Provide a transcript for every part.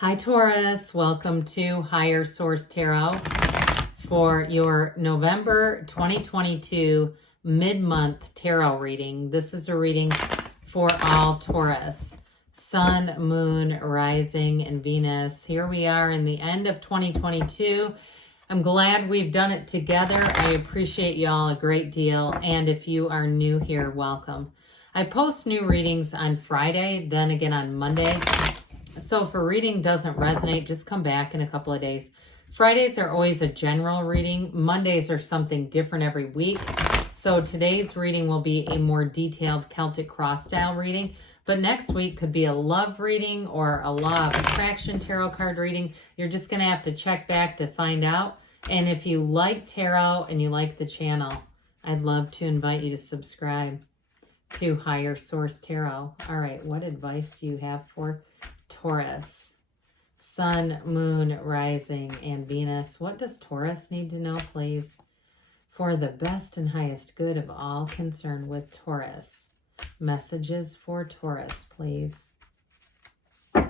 Hi Taurus, welcome to Higher Source Tarot for your November 2022 mid-month tarot reading. This is a reading for all Taurus, Sun, Moon, Rising, and Venus. Here we are in the end of 2022. I'm glad we've done it together. I appreciate y'all a great deal. And if you are new here, welcome. I post new readings on Friday, then again on Monday. So if a reading doesn't resonate, just come back in a couple of days. Fridays are always a general reading. Mondays are something different every week. So today's reading will be a more detailed Celtic cross style reading. But next week could be a love reading or a law of attraction tarot card reading. You're just going to have to check back to find out. And if you like tarot and you like the channel, I'd love to invite you to subscribe to Higher Source Tarot. All right, what advice do you have for Taurus? Sun, Moon, Rising, and Venus. What does Taurus need to know, please? For the best and highest good of all concerned with Taurus. Messages for Taurus, please. All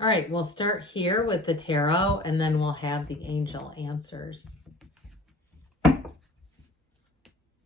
right, we'll start here with the tarot, and then we'll have the angel answers.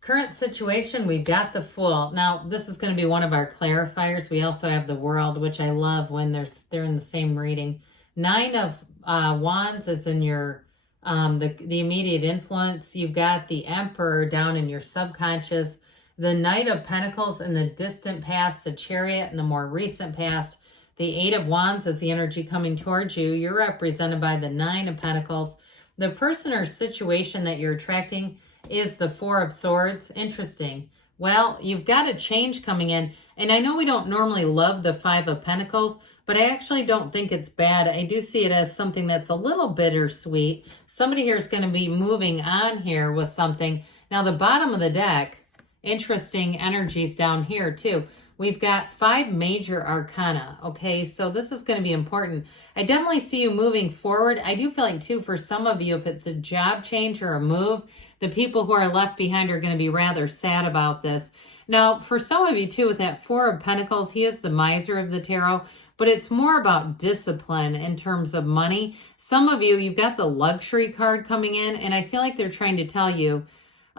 Current situation, we've got the Fool. Now, this is going to be one of our clarifiers. We also have the World, which I love when they're in the same reading. Nine of Wands is in your the immediate influence. You've got the Emperor down in your subconscious. The Knight of Pentacles in the distant past, the Chariot in the more recent past. The Eight of Wands is the energy coming towards you. You're represented by the Nine of Pentacles. The person or situation that you're attracting is the Four of Swords. Interesting. Well, you've got a change coming in. And I know we don't normally love the Five of Pentacles, but I actually don't think it's bad. I do see it as something that's a little bittersweet. Somebody here is going to be moving on here with something. Now, the bottom of the deck, interesting energies down here too. We've got 5 major arcana, okay? So this is going to be important. I definitely see you moving forward. I do feel like, too, for some of you, if it's a job change or a move, the people who are left behind are going to be rather sad about this. Now, for some of you, too, with that Four of Pentacles, he is the miser of the tarot, but it's more about discipline in terms of money. Some of you, you've got the luxury card coming in, and I feel like they're trying to tell you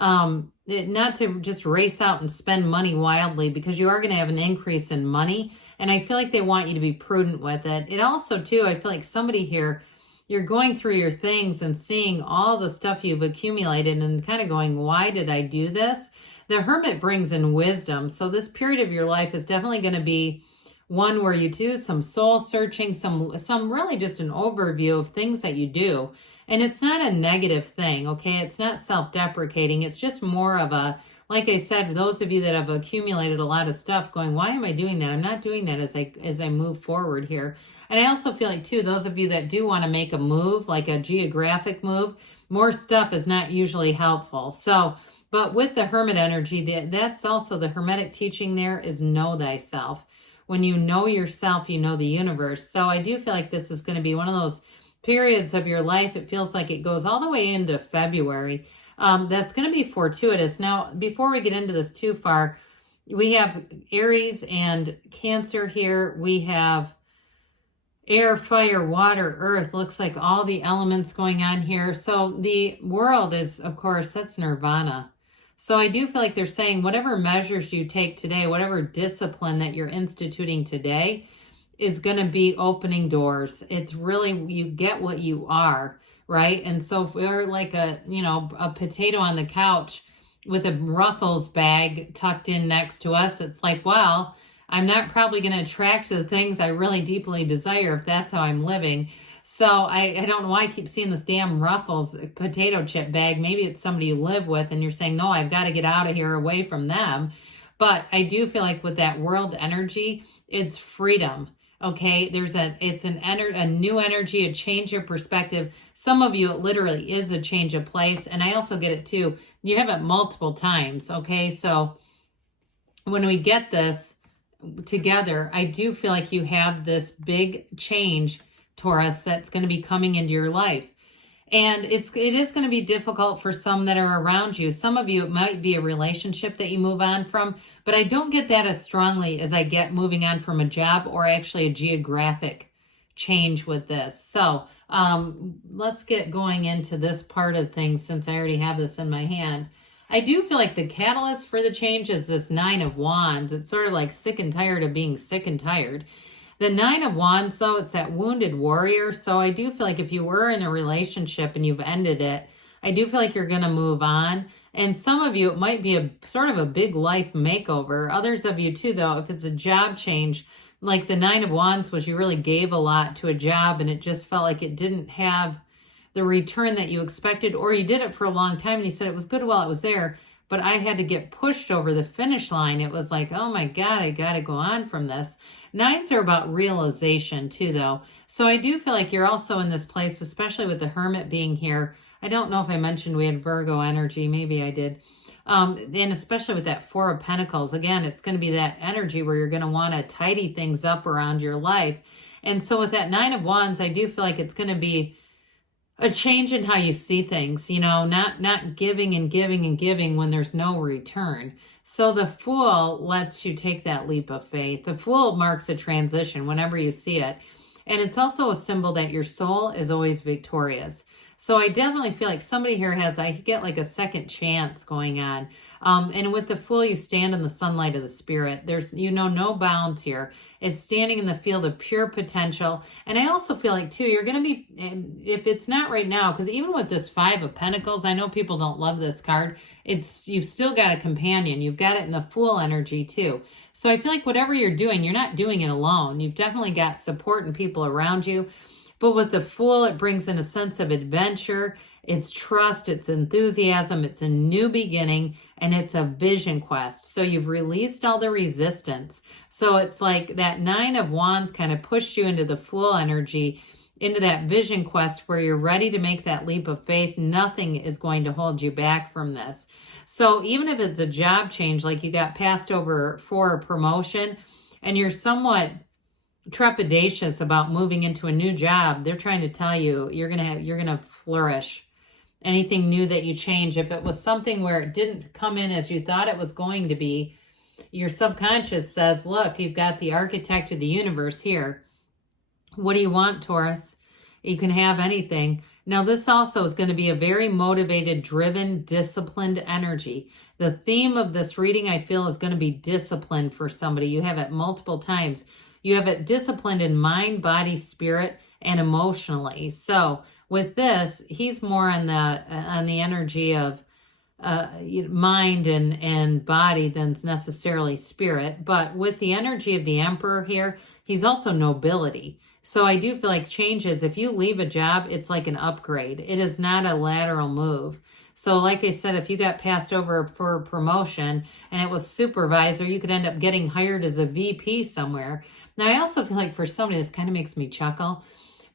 not to just race out and spend money wildly, because you are going to have an increase in money. And I feel like they want you to be prudent with it. It also, too, I feel like somebody here, you're going through your things and seeing all the stuff you've accumulated and kind of going, why did I do this? The Hermit brings in wisdom. So this period of your life is definitely going to be one where you do some soul searching, some really just an overview of things that you do. And it's not a negative thing, okay? It's not self-deprecating. It's just more of a, like I said, those of you that have accumulated a lot of stuff going, why am I doing that? I'm not doing that as I move forward here. And I also feel like, too, those of you that do want to make a move, like a geographic move, more stuff is not usually helpful. So, but with the Hermit energy, that's also the Hermetic teaching there is know thyself. When you know yourself, you know the universe. So I do feel like this is going to be one of those periods of your life. It feels like it goes all the way into February. That's going to be fortuitous. Now, before we get into this too far, we have Aries and Cancer here. We have air, fire, water, earth. Looks like all the elements going on here. So the World is, of course, that's nirvana. So I do feel like they're saying whatever measures you take today, whatever discipline that you're instituting today is going to be opening doors. It's really, you get what you are, right? And so if we're like a potato on the couch with a Ruffles bag tucked in next to us, it's like, well, I'm not probably going to attract the things I really deeply desire if that's how I'm living. So I don't know why I keep seeing this damn Ruffles potato chip bag. Maybe it's somebody you live with and you're saying, no, I've got to get out of here away from them. But I do feel like with that World energy, it's freedom. Okay, it's a new energy, a change of perspective. Some of you, it literally is a change of place. And I also get it too. You have it multiple times. Okay, so when we get this together, I do feel like you have this big change, Taurus, that's going to be coming into your life. And it is going to be difficult for some that are around you. Some of you, it might be a relationship that you move on from, but I don't get that as strongly as I get moving on from a job or actually a geographic change with this. So let's get going into this part of things since I already have this in my hand. I do feel like the catalyst for the change is this Nine of Wands. It's sort of like sick and tired of being sick and tired. The Nine of Wands, though, it's that wounded warrior. So I do feel like if you were in a relationship and you've ended it, I do feel like you're going to move on. And some of you, it might be a sort of a big life makeover. Others of you too, though, if it's a job change, like the Nine of Wands was you really gave a lot to a job and it just felt like it didn't have the return that you expected, or you did it for a long time and you said it was good while it was there, but I had to get pushed over the finish line. It was like, oh my God, I got to go on from this. Nines are about realization too, though. So I do feel like you're also in this place, especially with the Hermit being here. I don't know if I mentioned we had Virgo energy. Maybe I did. And especially with that Four of Pentacles, again, it's going to be that energy where you're going to want to tidy things up around your life. And so with that Nine of Wands, I do feel like it's going to be a change in how you see things, you know, not giving and giving and giving when there's no return. So the Fool lets you take that leap of faith. The Fool marks a transition whenever you see it. And it's also a symbol that your soul is always victorious. So I definitely feel like somebody here I get like a second chance going on. And with the Fool, you stand in the sunlight of the Spirit. There's, no bounds here. It's standing in the field of pure potential. And I also feel like, too, you're going to be, if it's not right now, because even with this Five of Pentacles, I know people don't love this card. You've still got a companion. You've got it in the Fool energy, too. So I feel like whatever you're doing, you're not doing it alone. You've definitely got support and people around you. But with the Fool, it brings in a sense of adventure, it's trust, it's enthusiasm, it's a new beginning, and it's a vision quest. So you've released all the resistance. So it's like that Nine of Wands kind of pushed you into the Fool energy, into that vision quest where you're ready to make that leap of faith. Nothing is going to hold you back from this. So even if it's a job change, like you got passed over for a promotion and you're somewhat trepidatious about moving into a new job, they're trying to tell you you're gonna flourish. Anything new that you change, if it was something where it didn't come in as you thought it was going to be, your subconscious says, look, you've got the architect of the universe here. What do you want, Taurus? You can have anything. Now, this also is going to be a very motivated, driven, disciplined energy. The theme of this reading, I feel, is going to be discipline for somebody. You have it multiple times. You have it disciplined in mind, body, spirit, and emotionally. So with this, he's more on the energy of mind and body than necessarily spirit. But with the energy of the Emperor here, he's also nobility. So I do feel like changes, if you leave a job, it's like an upgrade. It is not a lateral move. So like I said, if you got passed over for a promotion and it was supervisor, you could end up getting hired as a VP somewhere. Now, I also feel like for somebody, this kind of makes me chuckle,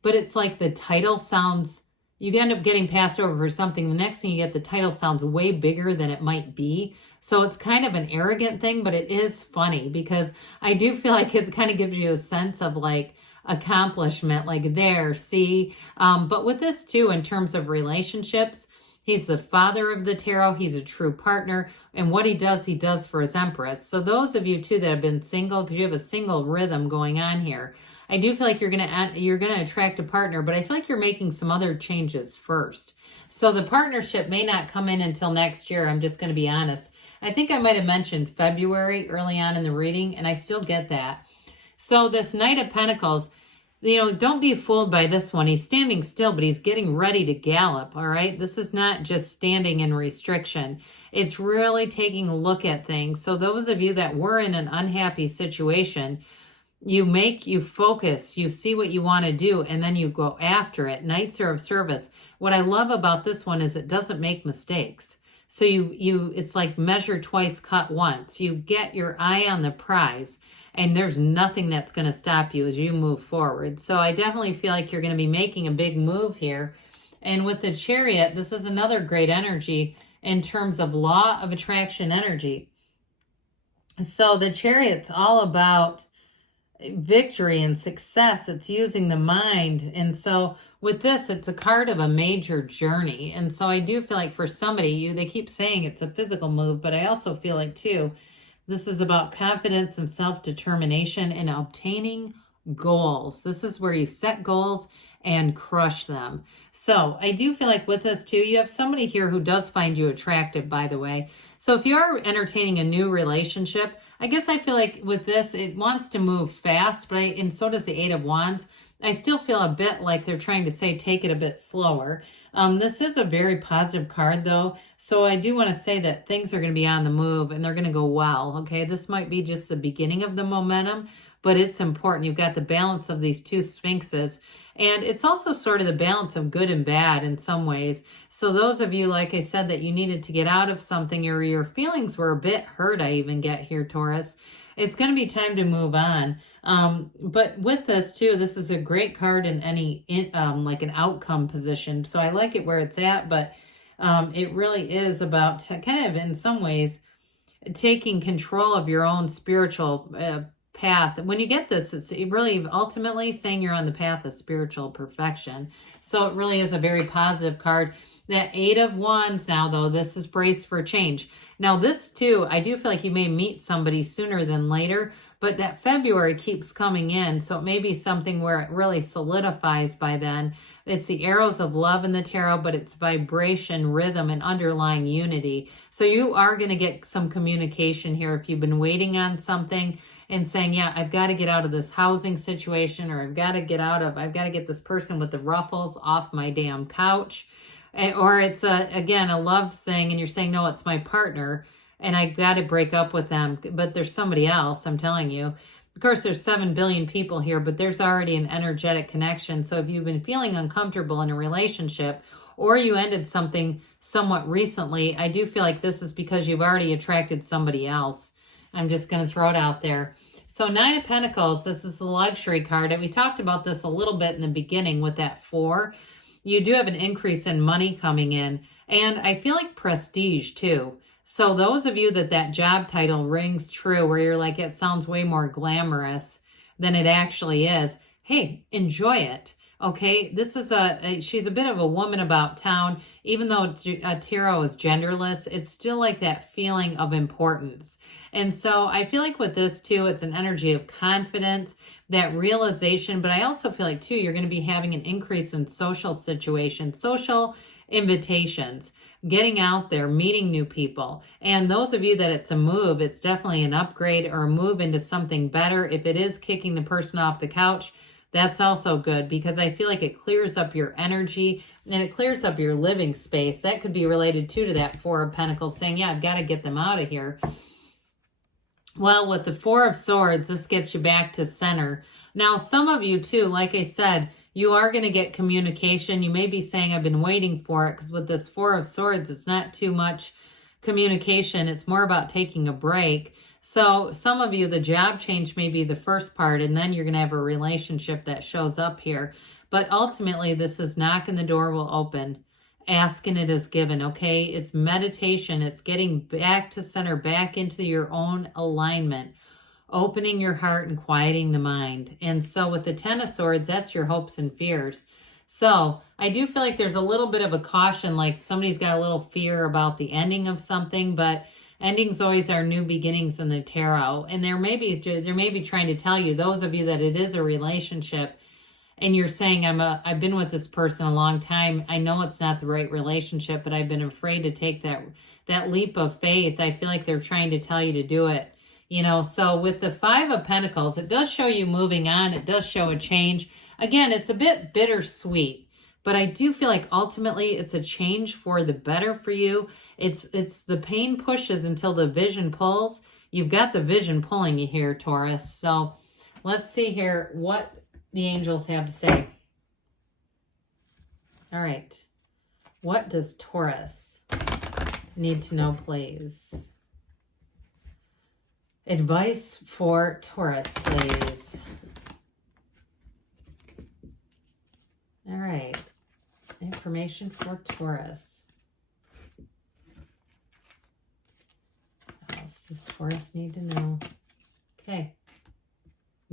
but it's like the title sounds, you end up getting passed over for something. The next thing you get, the title sounds way bigger than it might be. So it's kind of an arrogant thing, but it is funny because I do feel like it kind of gives you a sense of like accomplishment, like there, see? But with this too, in terms of relationships, he's the father of the tarot. He's a true partner. And what he does for his Empress. So those of you too that have been single, because you have a single rhythm going on here, I do feel like you're gonna attract a partner, but I feel like you're making some other changes first. So the partnership may not come in until next year. I'm just going to be honest. I think I might have mentioned February early on in the reading, and I still get that. So this Knight of Pentacles, don't be fooled by this one. He's standing still, but he's getting ready to gallop, all right? This is not just standing in restriction. It's really taking a look at things. So those of you that were in an unhappy situation, you focus, you see what you want to do, and then you go after it. Knights are of service. What I love about this one is it doesn't make mistakes. So it's like measure twice, cut once. You get your eye on the prize, and there's nothing that's going to stop you as you move forward. So I definitely feel like you're going to be making a big move here. And with the Chariot, this is another great energy in terms of law of attraction energy. So the Chariot's all about victory and success. It's using the mind. And so with this, it's a card of a major journey. And so I do feel like for somebody, they keep saying it's a physical move, but I also feel like too, this is about confidence and self-determination and obtaining goals. This is where you set goals and crush them. So I do feel like with this too, you have somebody here who does find you attractive, by the way. So if you are entertaining a new relationship, I guess I feel like with this, it wants to move fast, but and so does the Eight of Wands. I still feel a bit like they're trying to say, take it a bit slower. This is a very positive card though. So I do want to say that things are going to be on the move and they're going to go well. Okay. This might be just the beginning of the momentum, but it's important. You've got the balance of these two sphinxes. And it's also sort of the balance of good and bad in some ways. So those of you, like I said, that you needed to get out of something or your feelings were a bit hurt, I even get here, Taurus, it's going to be time to move on. But with this too, this is a great card in any, like an outcome position. So I like it where it's at, but it really is about kind of in some ways taking control of your own spiritual path. When you get this, it's really ultimately saying you're on the path of spiritual perfection. So it really is a very positive card. That Eight of Wands now, though, this is brace for change. Now this too, I do feel like you may meet somebody sooner than later, but that February keeps coming in. So it may be something where it really solidifies by then. It's the arrows of love in the tarot, but it's vibration, rhythm, and underlying unity. So you are going to get some communication here if you've been waiting on something and saying, yeah, I've got to get out of this housing situation, or I've got to get this person with the ruffles off my damn couch. Or it's again, a love thing and you're saying, no, it's my partner and I got to break up with them, but there's somebody else, I'm telling you. Of course, there's 7 billion people here, but there's already an energetic connection. So if you've been feeling uncomfortable in a relationship or you ended something somewhat recently, I do feel like this is because you've already attracted somebody else. I'm just going to throw it out there. So 9 of Pentacles, this is the luxury card. And we talked about this a little bit in the beginning with that 4. You do have an increase in money coming in. And I feel like prestige too. So those of you that job title rings true, where you're like, it sounds way more glamorous than it actually is. Hey, enjoy it. Okay, this is she's a bit of a woman about town. Even though tarot is genderless, it's still like that feeling of importance. And so I feel like with this too, it's an energy of confidence, that realization. But I also feel like too, you're going to be having an increase in social situations, social invitations, getting out there, meeting new people. And those of you that it's a move, it's definitely an upgrade or a move into something better. If it is kicking the person off the couch, that's also good, because I feel like it clears up your energy and it clears up your living space. That could be related too to that 4 of Pentacles saying, yeah, I've got to get them out of here. Well, with the 4 of Swords, this gets you back to center. Now, some of you too, like I said, you are going to get communication. You may be saying, I've been waiting for it, because with this 4 of Swords, it's not too much communication. It's more about taking a break. So some of you, the job change may be the first part, and then you're going to have a relationship that shows up here. But ultimately, this is knocking the door will open. Asking it is given, okay? It's meditation. It's getting back to center, back into your own alignment, opening your heart and quieting the mind. And so with the 10 of Swords, that's your hopes and fears. So I do feel like there's a little bit of a caution, like somebody's got a little fear about the ending of something, but endings always are new beginnings in the tarot. And there may be trying to tell you, those of you that it is a relationship, and you're saying, I've been with this person a long time. I know it's not the right relationship, but I've been afraid to take that leap of faith. I feel like they're trying to tell you to do it. So with the 5 of Pentacles, it does show you moving on. It does show a change. Again, it's a bit bittersweet, but I do feel like ultimately it's a change for the better for you. It's the pain pushes until the vision pulls. You've got the vision pulling you here, Taurus. So let's see here what the angels have to say. All right. What does Taurus need to know, please? Advice for Taurus, please. All right. Information for Taurus. What else does Taurus need to know? Okay.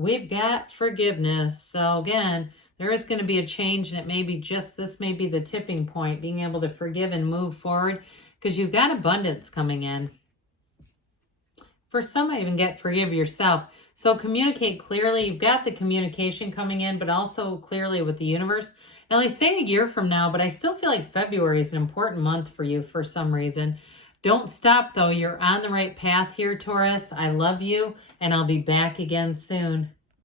we've got forgiveness. So again, there is going to be a change, and it may be this may be the tipping point, being able to forgive and move forward, because you've got abundance coming in. For some, I even get forgive yourself. So communicate clearly. You've got the communication coming in, but also clearly with the universe. Now, they say a year from now, but I still feel like February is an important month for you for some reason. Don't stop, though. You're on the right path here, Taurus. I love you, and I'll be back again soon.